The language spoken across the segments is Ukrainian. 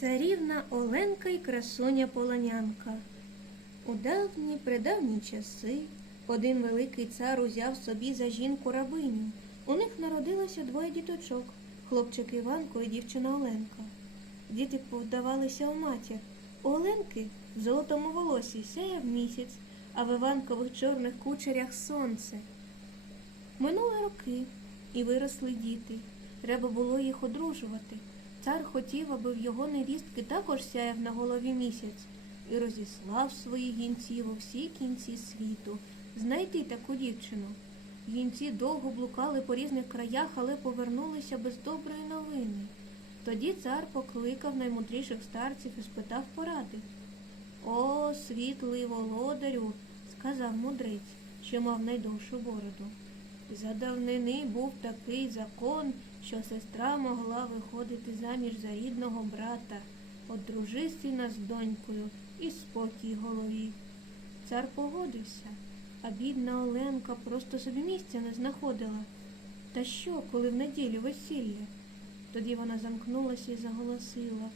Царівна Оленка і красуня Полонянка. У давні предавні часи один великий цар узяв собі за жінку рабиню. У них народилося двоє діточок хлопчик Іванко і дівчина Оленка. Діти повдавалися у матір. У Оленки в золотому волосі сяяв місяць, а в Іванкових чорних кучерях сонце. Минули роки, і виросли діти. Треба було їх одружувати. Цар хотів, аби в його невістки також сяяв на голові місяць, і розіслав своїх гінців у всі кінці світу знайти таку дівчину. Гінці довго блукали по різних краях, але повернулися без доброї новини. Тоді цар покликав наймудріших старців і спитав поради. О, світлий володарю, сказав мудрець, що мав найдовшу бороду. За давнини був такий закон, що сестра могла виходити заміж за рідного брата, одружи сина з донькою і спокій голові. Цар погодився, а бідна Оленка просто собі місця не знаходила. Та що, коли в неділю весілля? Тоді вона замкнулася і заголосила.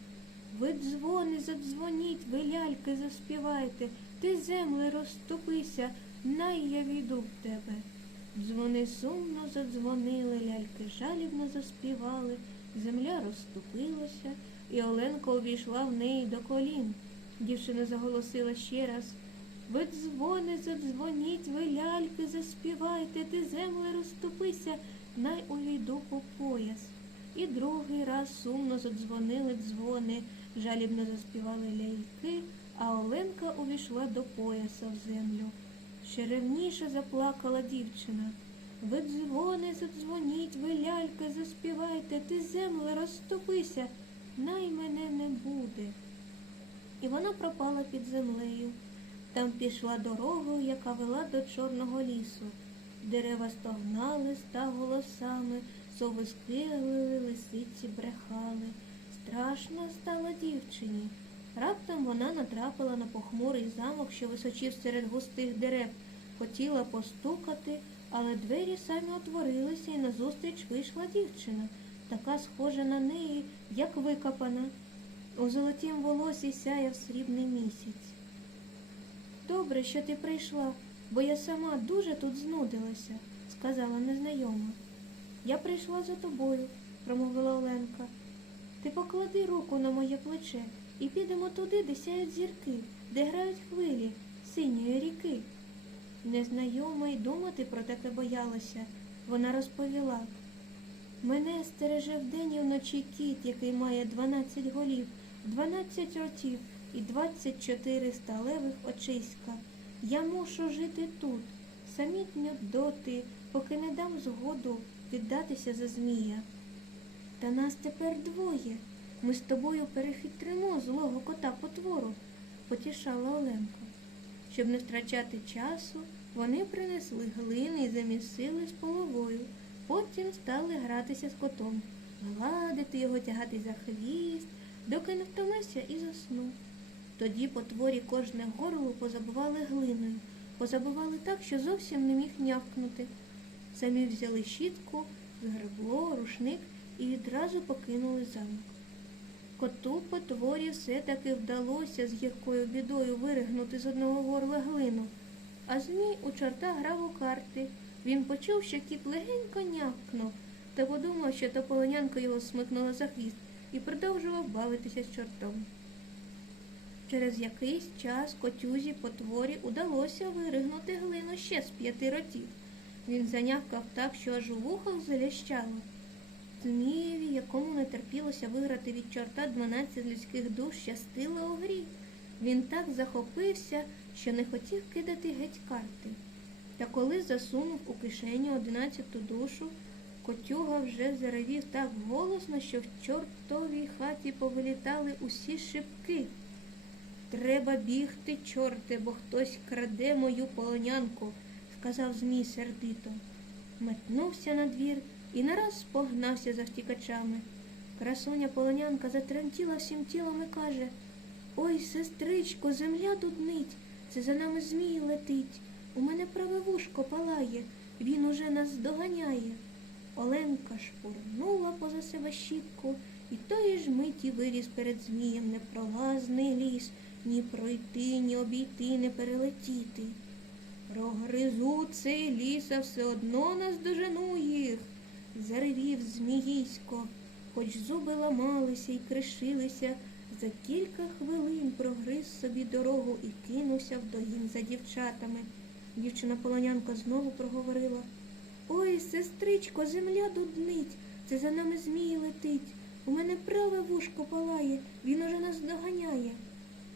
Ви дзвони, задзвоніть, ви ляльки заспівайте, ти земле розступися, най я війду в тебе. Дзвони сумно задзвонили, ляльки жалібно заспівали, земля розступилася, і Оленка увійшла в неї до колін. Дівчина заголосила ще раз. Ви дзвони, задзвоніть, ви ляльки заспівайте, ти земле розступися, най увійду по пояс. І другий раз сумно задзвонили дзвони, жалібно заспівали ляльки, а Оленка увійшла до пояса в землю. Ще ревніше заплакала дівчина. Ви дзвони, задзвоніть, ви ляльки заспівайте, ти земле розступися, най мене не буде. І вона пропала під землею. Там пішла дорогою, яка вела до Чорного лісу. Дерева стогнали ста голосами, сови скиглили, лисиці брехали. Страшно стало дівчині. Раптом вона натрапила на похмурий замок, що височив серед густих дерев. Хотіла постукати, але двері самі отворилися, і назустріч вийшла дівчина, така схожа на неї, як викопана. У золотім волосі сяяв срібний місяць. Добре, що ти прийшла, бо я сама дуже тут знудилася, сказала незнайома. Я прийшла за тобою, промовила Оленка. Ти поклади руку на моє плече і підемо туди, де сяють зірки, де грають хвилі синьої ріки. Незнайома й думати про таке боялася. Вона розповіла. Мене стереже вдень і вночі кіт, який має дванадцять голів, дванадцять ротів і двадцять чотири сталевих очиська. Я мушу жити тут, самітньо доти, поки не дам згоду віддатися за змія. Та нас тепер двоє. Ми з тобою перехитримо злого кота потвору, потішала Оленка. Щоб не втрачати часу, вони принесли глини і замісили з половою. Потім стали гратися з котом, гладити його, тягати за хвіст, доки не втомився і заснув. Тоді потворі кожне горло позабивали глиною, позабивали так, що зовсім не міг нявкнути. Самі взяли щітку, згребло, рушник і відразу покинули замок. Коту потворі все-таки вдалося з гіркою бідою виригнути з одного горла глину, а змій у чорта грав у карти. Він почув, що кіт легенько нявкнув, та подумав, що та полонянка його смикнула за хвіст і продовжував бавитися з чортом. Через якийсь час котюзі потворі удалося виригнути глину ще з п'яти ротів. Він занявкав так, що аж у вухах залящало. Змієві, якому не терпілося виграти від чорта дванадцять людських душ, щастило у грі. Він так захопився, що не хотів кидати геть карти. Та коли засунув у кишеню одинадцяту душу, котюга вже заревів так голосно, що в чортовій хаті повилітали усі шибки. Треба бігти, чорте, бо хтось краде мою полонянку, сказав Змій сердито. Метнувся на двір і нараз погнався за втікачами. Красуня полонянка затремтіла всім тілом і каже Ой, сестричко, земля тут нить, це за нами змій летить. У мене праве вушко палає, він уже нас доганяє. Оленка шпурнула поза себе щітку і тої ж миті виріс перед змієм непролазний ліс, ні пройти, ні обійти, не перелетіти. Прогризу цей ліс, а все одно наздожену їх, заревів зміїсько, хоч зуби ламалися і кришилися, за кілька хвилин прогриз собі дорогу і кинувся вдогін за дівчатами. Дівчина полонянка знову проговорила Ой, сестричко, земля дуднить, це за нами змій летить. У мене праве вушко палає, він уже нас доганяє.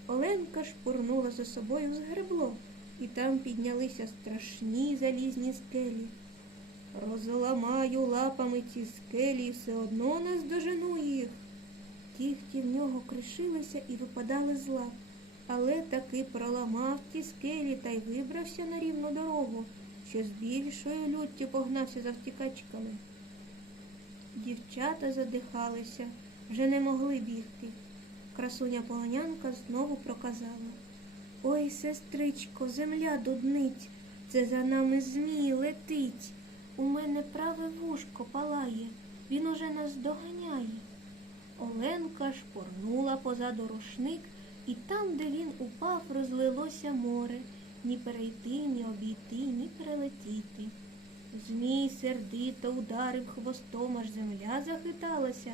Оленка шпурнула за собою в згребло, і там піднялися страшні залізні скелі. Розламаю лапами ці скелі, все одно наздожену їх. Кігті в нього кришилися і випадали з лап, але таки проламав ті скелі та й вибрався на рівну дорогу, що з більшою люттю погнався за втікачками. Дівчата задихалися, вже не могли бігти. Красуня полонянка знову проказала. Ой, сестричко, земля дуднить, це за нами змій летить. У мене праве вушко палає, він уже нас доганяє. Оленка шпорнула позаду рушник, і там, де він упав, розлилося море. Ні перейти, ні обійти, ні перелетіти. Змій сердито ударив хвостом, аж земля захиталася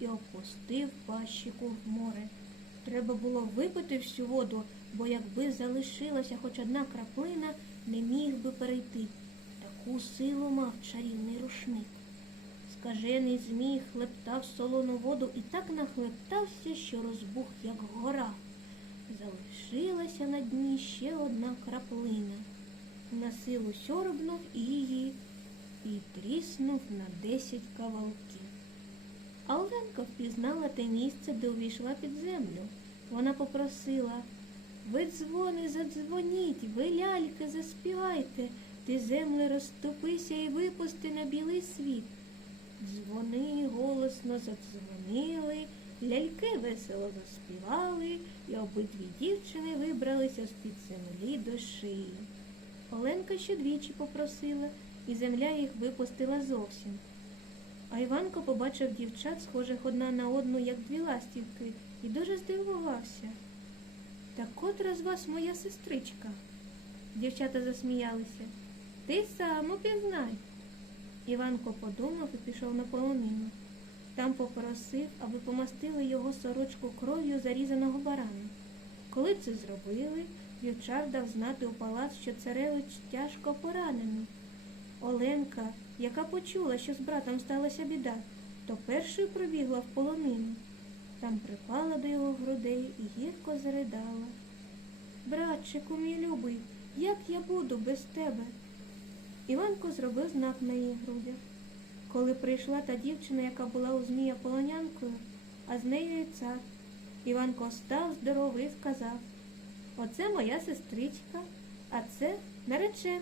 і опустив пащику в море. Треба було випити всю воду, бо якби залишилася хоч одна краплина, не міг би перейти. Таку силу мав чарівний рушник. Скажений змій хлептав солону воду і так нахлептався, що розбух, як гора. Залишилася на дні ще одна краплина. На силу сьорбнув її і тріснув на десять кавалків. Оленка впізнала те місце, де увійшла під землю. Вона попросила ви дзвони задзвоніть, ви ляльки заспівайте, ти земле розступися і випусти на білий світ. Дзвони голосно задзвонили, ляльки весело заспівали, і обидві дівчини вибралися з-під землі до шиї. Оленка ще двічі попросила, і земля їх випустила зовсім. А Іванко побачив дівчат, схожих одна на одну, як дві ластівки, і дуже здивувався. Та котра з вас моя сестричка? Дівчата засміялися. Ти сам упізнай. Іванко подумав і пішов на полонину. Там попросив, аби помастили його сорочку кров'ю зарізаного барана. Коли це зробили, вівчар дав знати у палац, що царевич тяжко поранений. Оленка, яка почула, що з братом сталася біда, то першою пробігла в полонину. Там припала до його грудей і гірко заридала. Братчику, мій любий, як я буду без тебе? Іванко зробив знак на її грудях. Коли прийшла та дівчина, яка була у Змія полонянкою, а з нею і цар, Іванко став здоровий і сказав Оце моя сестричка, а це наречена.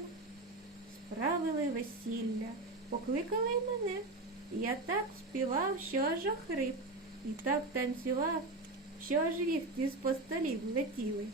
Справили весілля, покликали й мене. Я так співав, що аж охрип, і так танцював, що аж віхті з постолів летіли.